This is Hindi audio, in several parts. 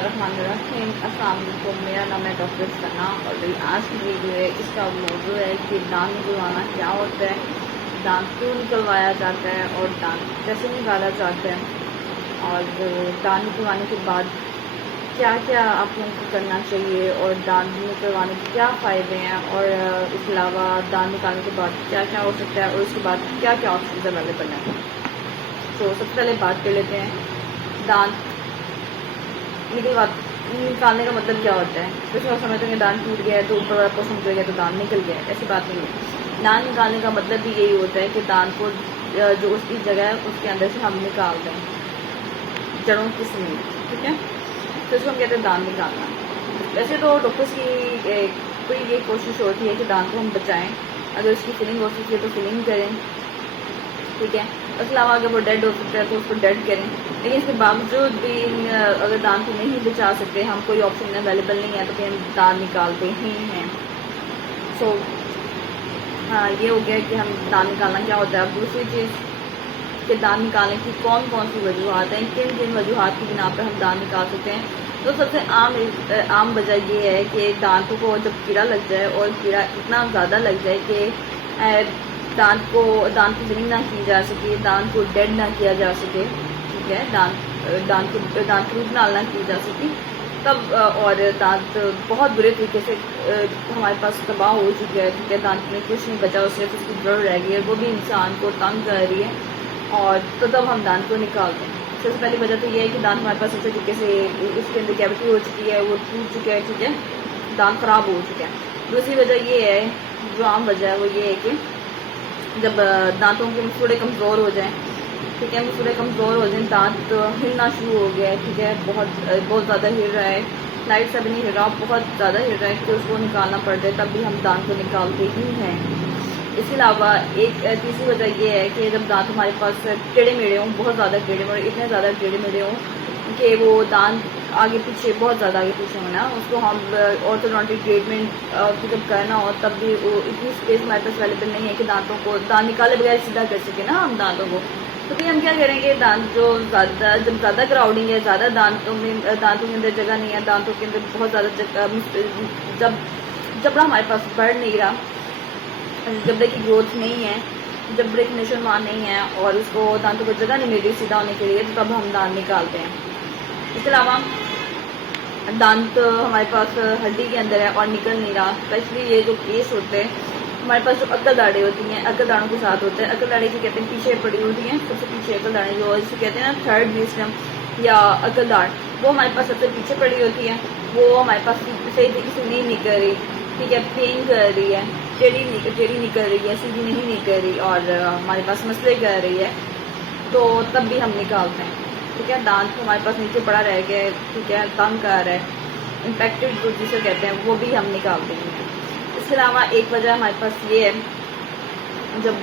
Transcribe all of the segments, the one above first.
बिस्मिल्लाहिर्रहमानिर्रहीम। अस्सलाम वालेकुम। मेरा नाम है डॉक्टर सना और मेरी आज की वीडियो है, इसका मौजू है कि दांत निकलवाना क्या होता है, दांत क्यों निकलवाया जाता है और दांत कैसे निकाला जाता है और दांत निकलवाने के बाद क्या क्या आप लोगों को करना चाहिए और दांत निकलवाने के क्या फ़ायदे हैं और इसके अलावा दांत निकालने के बाद क्या क्या हो सकता है और उसके बाद क्या क्या ऑप्शन अवेलेबल हैं। तो सबसे पहले बात कर लेते हैं दांत निकालने का मतलब क्या होता है। कुछ लोग समझते हैं कि दांत टूट गया है तो ऊपर वाला पोर्शन निकल गया तो दांत निकल गया है, ऐसी बात नहीं है। दांत निकालने का मतलब भी यही होता है कि दांत को जो उसकी जगह है उसके अंदर से हम निकाल दें, जड़ों की समेत, ठीक है। तो इसको हम कहते हैं दांत निकालना। वैसे तो डॉक्टर्स की पूरी ये कोशिश होती है कि दांत को हम बचाएं, अगर उसकी फिलिंग हो सकती है तो फिलिंग करें, ठीक है। उसके अलावा अगर वो डेड हो सकता है तो उसको डेड करें, लेकिन इसके बावजूद भी अगर दांत को नहीं बचा सकते, हम कोई ऑप्शन अवेलेबल नहीं है तो फिर हम दांत निकालते ही हैं। सो हाँ, ये हो गया कि हम दांत निकालना क्या होता है। अब दूसरी चीज़ कि दांत निकालने की कौन कौन सी वजूहत हैं, किन किन वजूहत की बिना पर हम दांत निकाल सकते हैं। तो सबसे आम वजह ये है कि दांतों को जब कीड़ा लग जाए और कीड़ा इतना ज़्यादा लग जाए कि दांत की फिलिंग ना की जा सके, दांत को डेड ना किया जा सके, ठीक है, दांत की रूट ना की जा सके तब, और दांत बहुत बुरे तरीके से हमारे पास तबाह हो चुका है, ठीक है, दांत में कुछ नहीं बचा, सिर्फ उसकी जड़ रह गई है, वो भी इंसान को तंग कर रही है, और तो तब हम दांत को निकालते हैं। सबसे पहली वजह तो ये है कि दांत हमारे पास अच्छे तरीके से उसके अंदर कैविटी हो चुकी है, वो टूट चुका है, ठीक है, दांत खराब हो चुका है। दूसरी वजह ये है, जो आम वजह है वो ये है कि जब दांतों के मसूड़े कमज़ोर हो जाएं, ठीक है, मसूड़े कमज़ोर हो जाएं, दांत हिलना शुरू हो गया है, ठीक है, बहुत ज़्यादा हिल रहा है, लाइट सा भी नहीं हिल रहा, बहुत ज़्यादा हिल रहा है कि उसको निकालना पड़ता है, तब भी हम दांत को निकालते ही हैं। इसके अलावा एक तीसरी वजह ये है कि जब दांत हमारे पास टेढ़े मेढ़े हों, बहुत ज़्यादा टेढ़े मेढ़े, इतने ज़्यादा टेढ़े मेढ़े हों कि वो दांत आगे पीछे, बहुत ज़्यादा आगे पीछे होना, उसको हम ऑर्थोडोंटिक ट्रीटमेंट जब करना हो तब भी वो इतनी स्पेस हमारे पास अवेलेबल नहीं है कि दांत निकाले बगैर सीधा कर सके ना हम दांतों को। तो फिर हम क्या करेंगे, दांत जो जब ज़्यादा क्राउडिंग है, ज़्यादा दांतों के अंदर जगह नहीं है, दांतों के अंदर बहुत ज़्यादा जब जबड़ा हमारे पास बढ़ नहीं रहा, जबड़े की ग्रोथ नहीं है, जबड़े की नशोनुमा नहीं है और उसको दांतों को जगह नहीं मिल रही सीधा होने के लिए, तो तब हम दांत निकालते हैं। इसके अलावा दांत हमारे पास हड्डी के अंदर है और निकल नहीं रहा, स्पेशली ये जो केस होते हैं हमारे पास, जो अक्ल दाढ़ें होती हैं, अक्ल दाढ़ों के साथ होते हैं, अक्ल दाढ़ें जो कहते हैं पीछे पड़ी होती हैं, सबसे पीछे अक्ल दाढ़ें जो जिसे कहते हैं ना थर्ड विजडम या अक्ल दाढ़, वो हमारे पास सबसे पीछे पड़ी होती है, वो हमारे पास सही तरीके से नहीं निकल रही, ठीक है, पेन कर रही है, टेढ़ी निकल रही है, सीधी नहीं निकल रही और हमारे पास मसले कर रही है, तो तब भी हम निकालते हैं, ठीक है। दांत हमारे पास नीचे पड़ा रह गया, ठीक है, तंग कर रहा है, इम्पैक्टेड जो जिसे कहते हैं, वो भी हम निकाल देंगे। इसके अलावा एक वजह हमारे पास ये है, जब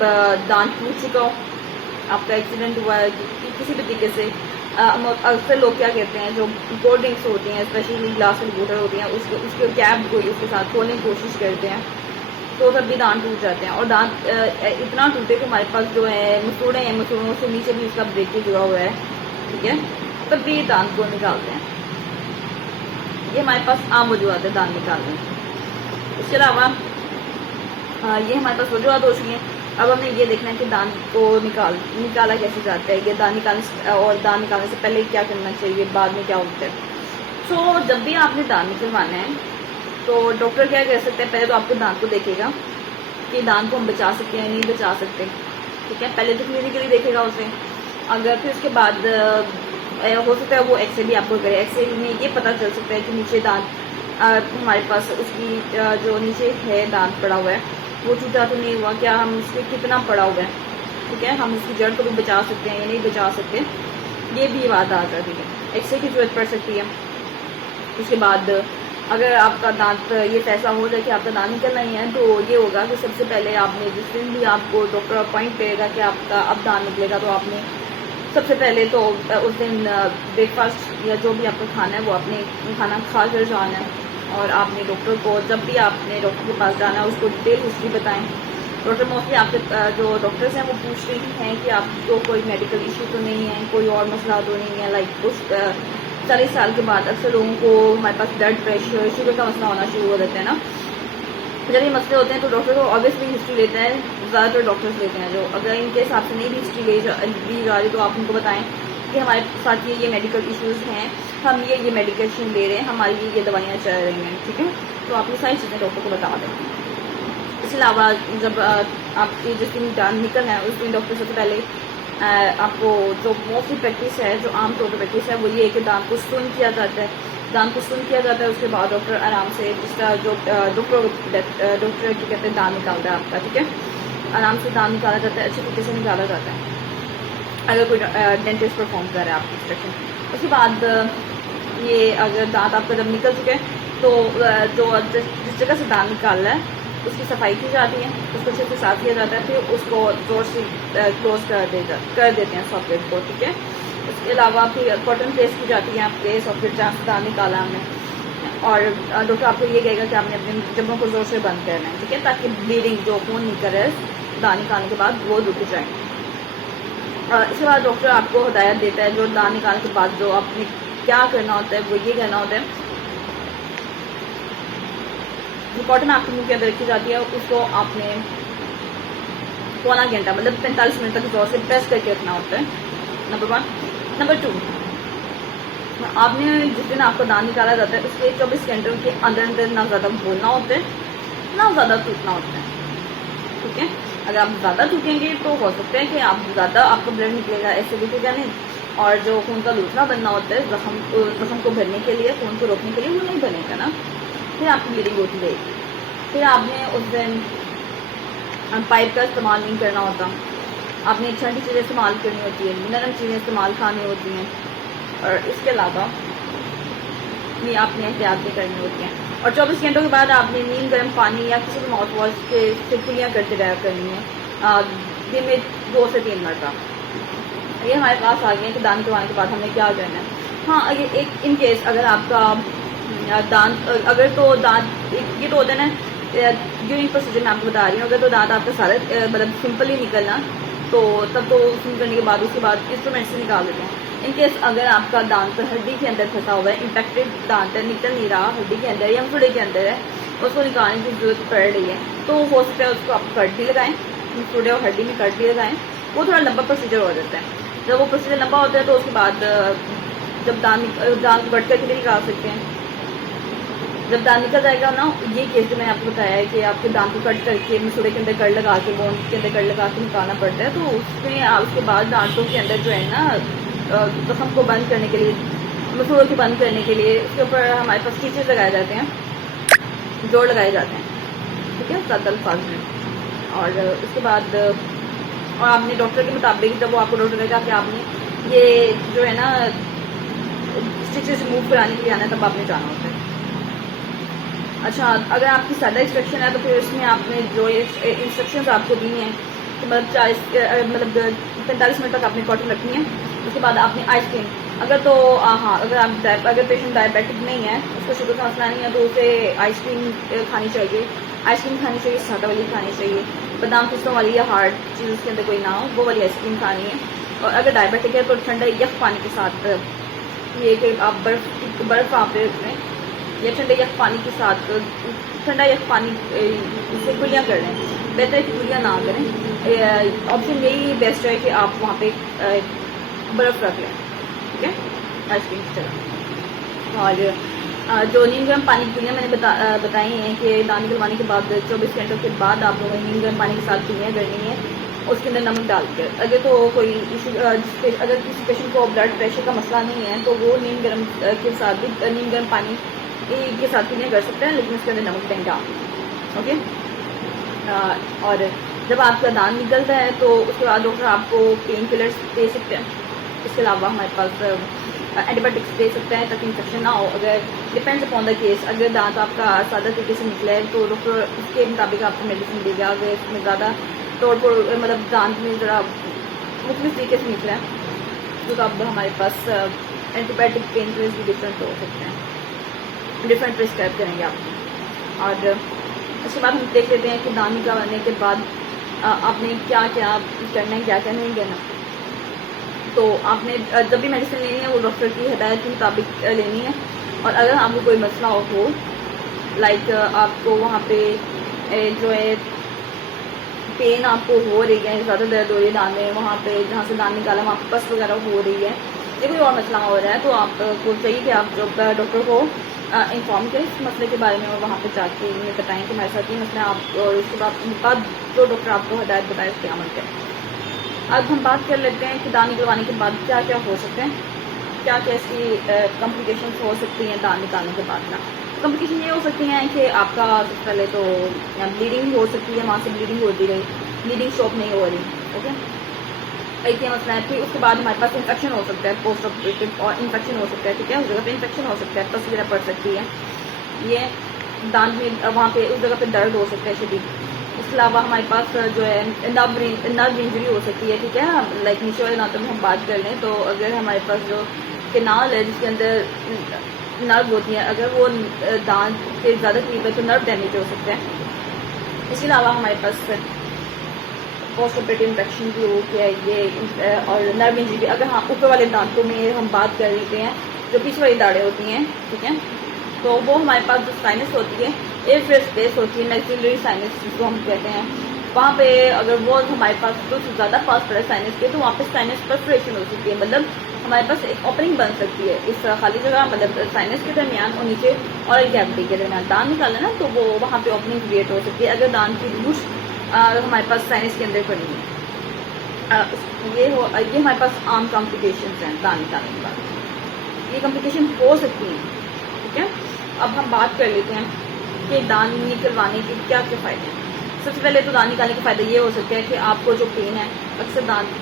दांत टूट चुका हो, आपका एक्सीडेंट हुआ है किसी भी तरीके से, अक्सर लोग क्या कहते हैं, जो कोल्ड ड्रिंक्स होती हैं, स्पेशली ग्लास वाली बोतल होती हैं, उसके कैप को उसके साथ खोलने की कोशिश करते हैं, तो तब भी दांत टूट जाते हैं। और दांत इतना टूटे कि हमारे पास जो है मसूड़े हैं, मसूड़ों से नीचे भी उसका ब्रेकेज जुड़ा हुआ है, ठीक है, तब भी दांत को निकालते हैं। ये हमारे पास आम वजूहत है दांत निकालने। इसके अलावा ये हमारे पास वजूहत हो चुकी हैं। अब हमें ये देखना है कि दांत को निकाला कैसे जाता है, कि दांत निकालने से पहले क्या करना चाहिए, बाद में क्या होता है। सो जब भी आपने दांत निकलवाना है तो डॉक्टर क्या कर सकते हैं, पहले तो आपको दांत को देखेगा कि दांत को हम बचा सकते हैं नहीं बचा सकते, ठीक है, पहले तो क्लिनिकली देखेगा उसे, अगर फिर उसके बाद हो सकता है वो एक्सरे भी आपको करे, एक्सरे में ये पता चल सकता है कि नीचे दांत हमारे पास उसकी जो नीचे है दांत पड़ा हुआ है वो टूटा तो नहीं हुआ, क्या हम उसके कितना पड़ा हुआ है, ठीक है, हम उसकी जड़ को भी बचा सकते हैं या नहीं बचा सकते, ये भी बात आ जाती है, एक्सरे की जरूरत पड़ सकती है। उसके बाद अगर आपका दांत ये फैसला हो जाए कि आपका दांत निकलना ही है, तो ये होगा कि सबसे पहले आपने जिस दिन भी आपको डॉक्टर अपॉइंट करेगा कि आपका अब दांत निकलेगा, तो आपने सबसे पहले तो उस दिन ब्रेकफास्ट या जो भी आपका खाना है वो आपने खाना खा कर जाना है, और आपने डॉक्टर को, जब भी आपने डॉक्टर के पास जाना है, उसको डिटेल हिस्ट्री बताएं। डॉक्टर मोस्टली आपके जो डॉक्टर्स हैं वो पूछते ही हैं कि आपको कोई मेडिकल इशू तो नहीं है, कोई और मसला तो नहीं है, लाइक उस 40 साल के बाद अक्सर लोगों को हमारे पास ब्लड प्रेशर, शुगर का मसला होना शुरू हो जाता है ना। जब ये मसले होते हैं तो डॉक्टर को ऑब्वियसली हिस्ट्री लेते हैं, ज़्यादातर डॉक्टर्स लेते हैं। जो अगर इनके हिसाब से नहीं भी हिस्ट्री ली जा रही तो आप उनको बताएं कि हमारे साथ ये मेडिकल इश्यूज़ हैं, हम ये मेडिकेशन ले रहे हैं, हमारी ये दवाइयाँ चल रही हैं, ठीक है। तो आप ये सारी चीज़ें डॉक्टर को बता दें। इसके अलावा जब आपकी जिस दिन जान निकल है उस दिन डॉक्टर सबसे पहले आपको जो मोस्टली प्रैक्टिस है, जो आम तौर पर प्रैक्टिस है, वो ये है कि दांत को सुन किया जाता है। दांत को सुन किया जाता है, उसके बाद डॉक्टर आराम से जिस तरह जो डॉक्टर की कहते हैं दांत निकालता है आपका, ठीक है। आराम से दांत निकाला जाता है, अच्छे तरीके से निकाला जाता है अगर कोई डेंटिस्ट परफॉर्म कर रहा है आपकी इंस्ट्रक्शन। उसके बाद ये अगर दांत आपका जब निकल चुके हैं तो जो जिस जगह से दांत निकाल रहा है उसकी सफाई की जाती है, उसको अच्छे से साफ किया जाता है, फिर उसको जोर से क्लोज कर देते हैं सॉकेट को, ठीक है। उसके अलावा फिर कॉटन प्रेस की जाती है आपके सॉकेट जहाँ से दांत निकाला हमने, और डॉक्टर आपको ये कहेगा कि आपने अपने जबड़ों को जोर से बंद करना है, ठीक है, ताकि ब्लीडिंग जो खून निकल रहा है दांत निकालने के बाद वो रुक जाए। इसके बाद डॉक्टर आपको हिदायत देता है जो दांत निकालने के बाद जो आपने क्या करना होता है, वो ये कहना होता है जो कॉटन आपके मुंह के अंदर रखी जाती है उसको आपने पौना घंटा मतलब 45 मिनट तक जोर से प्रेस करके रखना होता है, नंबर 1। नंबर 2, आपने जिस दिन आपका दांत निकाला जाता है उसके 24 घंटों के अंदर ना ज़्यादा बोलना होता है ना ज़्यादा थूकना होता है, ठीक है। अगर आप ज़्यादा थूकेंगे तो हो सकता है कि आप ज़्यादा आपका ब्लड निकलेगा, ऐसे दिखेगा नहीं, और जो खून का दूसरा बनना होता है जख्म को भरने के लिए, खून को रोकने के लिए, वो नहीं बनेगा ना, फिर आपकी ब्लीडिंग होती रहेगी। फिर आपने उस दिन पाइप का इस्तेमाल नहीं करना होता, आपने ठंडी चीज़ें इस्तेमाल करनी होती है, नरम चीज़ें इस्तेमाल खानी होती हैं, और इसके अलावा ये आपने एहतियात भी करनी होती हैं। और 24 घंटों के बाद आपने नीम गर्म पानी या किसी भी माउथ वॉश से कुलियाँ करते रहा करनी है दिन में 2 से 3 मरतबा। ये हमारे पास आ गए कि दांत निकलवाने के बाद हमें क्या करना है। हाँ, अगर एक इन केस अगर आपका दांत अगर तो दांत ये तो होता है ना ड्यूरिंग प्रोसीजर में आपको बता रही हूँ, अगर तो दांत आपका सारा मतलब सिंपल ही निकलना तो तब तो सुन करने के बाद उसके बाद इंस्ट्रूमेंट से निकाल देते हैं। इनकेस अगर आपका दांत हड्डी के अंदर फंसा हुआ है, इम्पैक्टेड दांत है, निकल नहीं रहा, हड्डी के अंदर या मुसड़े के अंदर है, उसको निकालने की जरूरत पड़ रही है, तो हो सकता है उसको आप कट भी लगाएं, मुसड़े और हड्डी में कट भी लगाएं। वो थोड़ा लंबा प्रोसीजर हो जाता है। जब वो प्रोसीजर लंबा होता है तो उसके बाद जब दांत को कट करके भी निकाल सकते हैं। जब दांत निकल जाएगा ना, ये केस जो मैंने आपको बताया है कि आपके दांत को कट करके मसूड़े के अंदर कट लगा के बोन के अंदर कट लगा के निकालना पड़ता है, तो उसमें उसके बाद दांतों के अंदर जो है ना जख्म को बंद करने के लिए, मसूड़ों को बंद करने के लिए उसके ऊपर हमारे पास स्टिचेस लगाए जाते हैं, जोड़ लगाए जाते हैं, ठीक है, ज़्यादा अल्फाज में। और उसके बाद और आपने डॉक्टर के मुताबिक जब वो आपको डॉक्टर कहेगा कि आपने ये जो है ना स्टिचेस रिमूव कराने के लिए आना है, तब आपने जाना होता है। अच्छा, अगर आपकी सादा इंस्ट्रक्शन है तो फिर उसमें आपने जो इंस्ट्रक्शंस आपको दी हैं तो मतलब 45 मिनट तक आपने कॉटन रखनी है। उसके बाद आपने आइसक्रीम, अगर तो हाँ अगर पेशेंट डायबिटिक नहीं है, उसको शुगर का मसला नहीं है, तो उसे आइसक्रीम खानी चाहिए, सादा वाली खानी चाहिए, बादाम पिस्तों वाली या हार्ड चीज़ उसके अंदर कोई ना हो वो वाली आइसक्रीम खानी है। और अगर डायबिटिक है तो ठंडा यख पानी के साथ, ये कि आप बर्फ़ आप रखें या ठंडे यख पानी के साथ, ठंडा यख पानी से कुलियाँ कर लें, बेहतर है कि कुलियाँ ना करें। ऑप्शन यही बेस्ट है कि आप वहाँ पे बर्फ़ रख लें, ठीक है, आइसक्रीम की तरह। और जो नीम गर्म पानी की कुलियाँ मैंने बताई हैं कि दांत निकलवाने के बाद 24 घंटों के बाद आप लोगों नीम गर्म पानी के साथ कुलियाँ करनी है, उसके अंदर नमक डाल कर। अगर तो कोई अगर किसी पेशेंट को ब्लड प्रेशर का मसला नहीं है तो वो नीम गर्म के साथ भी नीम गर्म पानी के साथ कुलियाँ कर सकते हैं, लेकिन उसके अंदर नमक नहीं डाल, ओके। और जब आपका दांत निकलता है तो उसके बाद डॉक्टर आपको पेन किलर्स दे सकते हैं। इसके अलावा हमारे पास एंटीबायोटिक्स दे सकते हैं ताकि इन्फेक्शन ना हो। अगर डिपेंड्स अपॉन द केस, अगर दांत आपका सादा तरीके से निकला है तो डॉक्टर उसके मुताबिक आपको मेडिसिन देगा। अगर इसमें ज़्यादा तोड़ फोड़ मतलब दांत में ज़रा मुख्तलिफ तरीके से निकला है तो अब हमारे पास एंटीबायोटिक पेन किलर्स भी डिफरेंट हो सकते हैं, डिफरेंट प्रिस्क्राइब करेंगे आपको। और उसके बाद हम देख लेते हैं कि दांत निकालने के बाद आपने क्या क्या करना है, क्या क्या नहीं करना। तो आपने जब भी मेडिसिन लेनी है वो डॉक्टर की हिदायत के मुताबिक लेनी है। और अगर आपको कोई मसला हो, लाइक आपको वहाँ पे जो है पेन आपको हो रही है, ज़्यादा दर्द हो रही है दान में, वहाँ पे जहाँ से दान निकाला वहाँ पे पस वगैरह हो रही है, या कोई और मसला हो रहा है, तो आपको चाहिए कि आप जो डॉक्टर को इन्फॉर्म करें इस मसले के बारे में और वहाँ पे जाके उन्हें बताएं कि हमारे साथ ये मसला है आप, और उसके बाद जो डॉक्टर आपको हिदायत बताए उसके अमल करें। अब हम बात कर लेते हैं कि दान निकलवाने के बाद क्या क्या हो सकते हैं, क्या क्या इसकी कॉम्प्लिकेशंस हो सकती हैं दान निकालने के बाद ना। कॉम्प्लिकेशन ये हो सकती हैं कि आपका सबसे पहले तो ब्लीडिंग हो सकती है, वहाँ से ब्लीडिंग होती रही, ब्लीडिंग स्टॉप नहीं हो रही, ओके, एक ये मसला है। फिर उसके बाद हमारे पास इन्फेक्शन हो सकता है, पोस्ट ऑपरेटिव और इन्फेक्शन हो सकता है, ठीक है, उस जगह पे इन्फेक्शन हो सकता है, पस वगैरह पड़ सकती है, ये दांत में वहाँ पे उस जगह पे दर्द हो सकता है शदीद। इसके अलावा हमारे पास जो है नर्व इंजरी हो सकती है, ठीक है, लाइक नीचे वाले दांतों में हम बात कर लें तो अगर हमारे पास जो केनाल है जिसके अंदर नर्व होती है, अगर वो दांत के ज़्यादा करीब है तो नर्व डैमेज हो सकता है। इसके अलावा हमारे पास पोस्ट ऑपरेटिव इन्फेक्शन भी हो गया ये, और नर्व इंजरी भी। अगर हाँ ऊपर वाले दांतों में हम बात कर लेते हैं, जो पीछे वाली दाढ़ें होती हैं, ठीक है, तो वो हमारे पास जो साइनस होती है, एयर फ्री स्पेस होती है, मैक्सिलरी साइनस जिसको हम कहते हैं, वहाँ पे अगर वो हमारे पास कुछ ज़्यादा पास पड़े साइनस के, तो वहाँ पे साइनस परफोरेशन हो सकती है, मतलब हमारे पास एक ओपनिंग बन सकती है इस खाली जगह, मतलब साइनस के दरमियान और नीचे और एक कैविटी के दरमियान दांत निकालना ना, तो वो वहाँ पे ओपनिंग क्रिएट हो सकती है अगर दांत की रूट्स हमारे पास साइनस के अंदर पड़ी है। ये हमारे पास आम कॉम्प्लिकेशन हैं दांत निकालने के बाद, ये कॉम्प्लिकेशन हो सकती हैं, ठीक है। अब हम बात कर लेते हैं कि दांत निकलवाने के क्या क्या फ़ायदे हैं। सबसे पहले तो दांत निकालने के फ़ायदे ये हो सकते हैं कि आपको जो पेन है, अक्सर दांत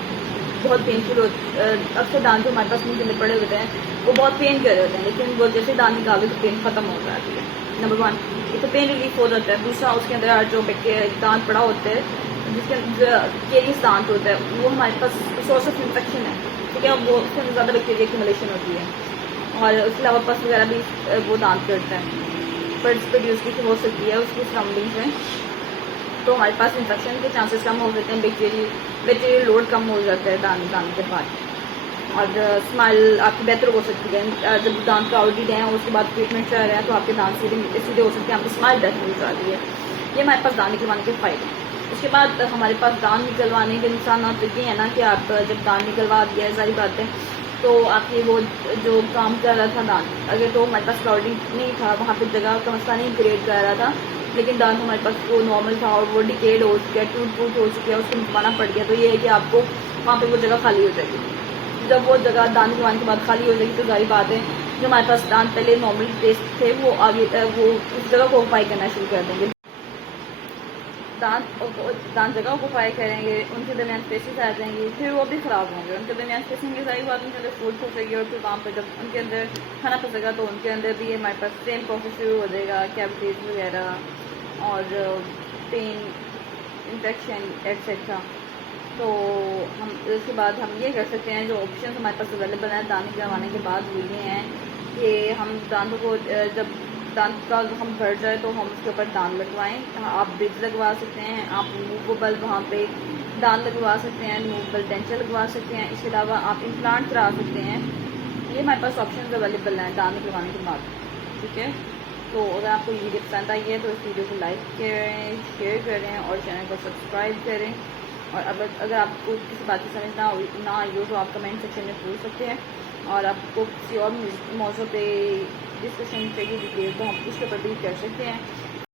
बहुत पेनफुल अक्सर दांत जो हमारे पास मुंह के अंदर पड़े होते हैं वो बहुत पेन कर रहे होते हैं, लेकिन वो जैसे दांत निकालते तो पेन खत्म हो जाती है। नंबर 1 एक तो पेन रिलीफ हो जाता है। दूसरा, उसके अंदर जो दांत पड़ा होता है जिसके केरियस दांत होता है, वो हमारे पास सोर्स ऑफ इन्फेक्शन है, ठीक है, वो उसके अंदर ज़्यादा बैक्टीरिया एक्यूमुलेशन होती है, और उसके अलावा पस वगैरह भी वो दांत करता है, पर्स प्रोड्यूस की हो सकती है उसकी सराउंडिंग्स में, तो हमारे पास इन्फेक्शन के चांसेस कम हो जाते हैं, बैक्टीरियल लोड कम हो जाता है दांत निकालने के बाद, और स्माइल आपकी बेहतर हो सकती है। जब दांत का ऑलरेडी है और उसके बाद ट्रीटमेंट चल रहा है तो आपके दांत सीधे हो सकते हैं, आपकी स्माइल बेहतर हो जाती है। ये हमारे पास दांत निकलवाने के फ़ायदे। उसके बाद हमारे पास दांत निकलवाने के नुकसान तो ये है ना कि आप जब दांत निकलवा दिया, सारी बातें, तो आपके वो जो काम कर रहा था दांत, अगर तो हमारे पास क्लाउडिंग नहीं था, वहाँ पे जगह का मसला नहीं क्रिएट कर रहा था, लेकिन दांत हमारे पास वो नॉर्मल था और वो डिकेड हो चुका है, टूट हो चुका है, उसको निकलवाना पड़ गया, तो ये है कि आपको वहाँ पे वो जगह खाली हो जाएगी। जब वो जगह दांत निकलवाने के बाद खाली हो जाएगी तो सारी बात है जो हमारे पास दांत पहले नॉर्मल टेस्ट थे वो आगे वो उस जगह को ऑक्यूपाई करना शुरू कर देंगे। दांत जगह ऑक्यूपाई करेंगे, उनके दरमियान स्पेसेस आ जाएंगी, फिर वो भी ख़राब होंगे, उनके दरमियान स्पेसिंग की सारी बात, उनके अंदर फूड फंसेगी, और फिर वहाँ पर जब उनके अंदर खाना फंसेगा तो उनके अंदर भी हमारे पास सेम प्रोसेस शुरू हो जाएगा, कैविटीज वगैरह और पेन, इन्फेक्शन एट्सेट्रा। तो हम उसके बाद हम ये कर सकते हैं, जो ऑप्शन हमारे पास अवेलेबल हैं दांत निकलवाने के बाद वो ये हैं कि हम दांतों को जब दांत का हम भर जाए तो हम उसके ऊपर दांत लगवाएं। आप ब्रिज लगवा सकते हैं, आप रिमूवेबल वहाँ पे दांत लगवा सकते हैं, रिमूवेबल डेंचर लगवा सकते हैं, इसके अलावा आप इम्प्लांट करा सकते हैं। ये हमारे पास ऑप्शन अवेलेबल हैं दांत निकलवाने के बाद, ठीक है। तो अगर आपको ये वीडियो पसंद आई है तो इस वीडियो को लाइक करें, शेयर करें और चैनल को सब्सक्राइब करें। और अगर आपको किसी बात की समझ ना आई हो तो आप कमेंट सेक्शन में पूछ सकते हैं, और आपको किसी और मौजूद पे डिस्कशन चाहिए डिटेल तो हम उसके ऊपर भी कर सकते हैं।